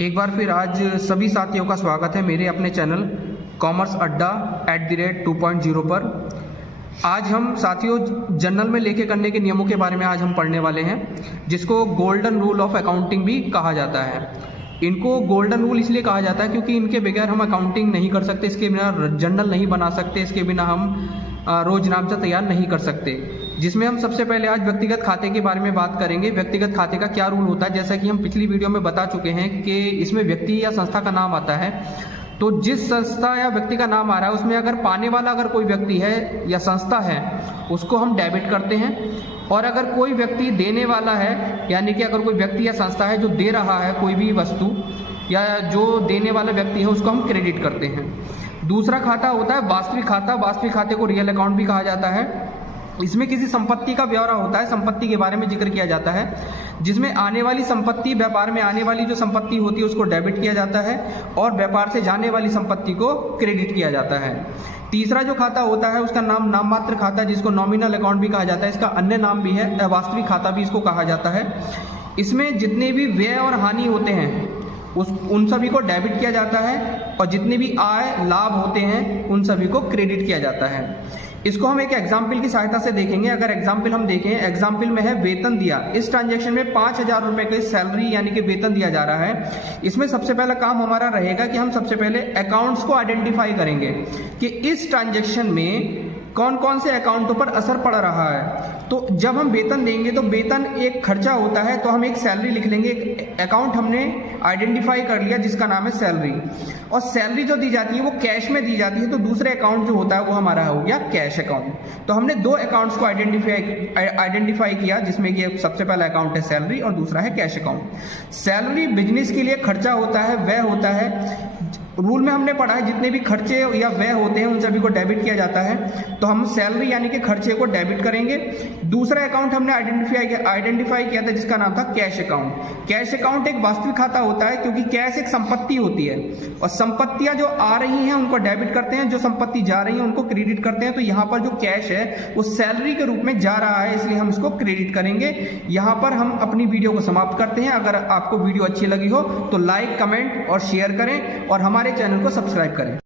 एक बार फिर आज सभी साथियों का स्वागत है मेरे अपने चैनल कॉमर्स अड्डा @2.0 पर। आज हम साथियों जनरल में लेके करने के नियमों के बारे में आज हम पढ़ने वाले हैं, जिसको गोल्डन रूल ऑफ अकाउंटिंग भी कहा जाता है। इनको गोल्डन रूल इसलिए कहा जाता है क्योंकि इनके बगैर हम अकाउंटिंग नहीं कर सकते, इसके बिना जनरल नहीं बना सकते, इसके बिना हम रोजनामचा तैयार नहीं कर सकते। जिसमें हम सबसे पहले आज व्यक्तिगत खाते के बारे में बात करेंगे। व्यक्तिगत खाते का क्या रूल होता है, जैसा कि हम पिछली वीडियो में बता चुके हैं कि इसमें व्यक्ति या संस्था का नाम आता है। तो जिस संस्था या व्यक्ति का नाम आ रहा है उसमें अगर पाने वाला अगर कोई व्यक्ति है या संस्था है उसको हम डेबिट करते हैं, और अगर कोई व्यक्ति देने वाला है यानी कि अगर कोई व्यक्ति या संस्था है जो दे रहा है कोई भी वस्तु या जो देने वाला व्यक्ति है उसको हम क्रेडिट करते हैं। दूसरा खाता होता है वास्तविक खाता। वास्तविक खाते को रियल अकाउंट भी कहा जाता है। इसमें किसी संपत्ति का ब्यौरा होता है, संपत्ति के बारे में जिक्र किया जाता है, जिसमें आने वाली संपत्ति, व्यापार में आने वाली जो संपत्ति होती है उसको डेबिट किया जाता है और व्यापार से जाने वाली संपत्ति को क्रेडिट किया जाता है। तीसरा जो खाता होता है उसका नाम नाममात्र खाता, जिसको नॉमिनल अकाउंट भी कहा जाता है। इसका अन्य नाम भी है, अवास्तविक खाता भी इसको कहा जाता है। इसमें जितने भी व्यय और हानि होते हैं उन सभी को डेबिट किया जाता है और जितने भी आय लाभ होते हैं उन सभी को क्रेडिट किया जाता है। इसको हम एक एग्जाम्पल की सहायता से देखेंगे। अगर एग्जाम्पल हम देखें, एग्जाम्पल में है वेतन दिया। इस ट्रांजैक्शन में 5,000 रुपए की सैलरी यानी कि वेतन दिया जा रहा है। इसमें सबसे पहला काम हमारा रहेगा कि हम सबसे पहले अकाउंट्स को आइडेंटिफाई करेंगे कि इस ट्रांजैक्शन में कौन कौन से अकाउंटों पर असर पड़ रहा है। तो जब हम वेतन देंगे तो वेतन एक खर्चा होता है, तो हम एक सैलरी लिख लेंगे। एक अकाउंट हमने आइडेंटिफाई कर लिया जिसका नाम है सैलरी, और सैलरी जो दी जाती है वो कैश में दी जाती है। तो दूसरे अकाउंट जो होता है वो हमारा हो गया कैश अकाउंट। तो हमने दो अकाउंट्स को आइडेंटिफाई किया, जिसमें कि सबसे पहला अकाउंट है सैलरी और दूसरा है कैश अकाउंट। सैलरी बिजनेस के लिए खर्चा होता है, व्यय होता है। रूल में हमने पढ़ा है जितने भी खर्चे या व्यय होते हैं उन सभी को डेबिट किया जाता है। तो हम सैलरी यानी कि खर्चे को डेबिट करेंगे। दूसरा अकाउंट हमने आइडेंटिफाई किया था जिसका नाम था कैश अकाउंट। कैश अकाउंट एक वास्तविक खाता होता है क्योंकि कैश एक संपत्ति होती है और संपत्तियां जो आ रही हैं उनको डेबिट करते हैं, जो संपत्ति जा रही है उनको क्रेडिट करते हैं। तो यहाँ पर जो कैश है वो सैलरी के रूप में जा रहा है, इसलिए हम इसको क्रेडिट करेंगे। यहाँ पर हम अपनी वीडियो को समाप्त करते हैं। अगर आपको वीडियो अच्छी लगी हो तो लाइक, कमेंट और शेयर करें और हमारे चैनल को सब्सक्राइब करें।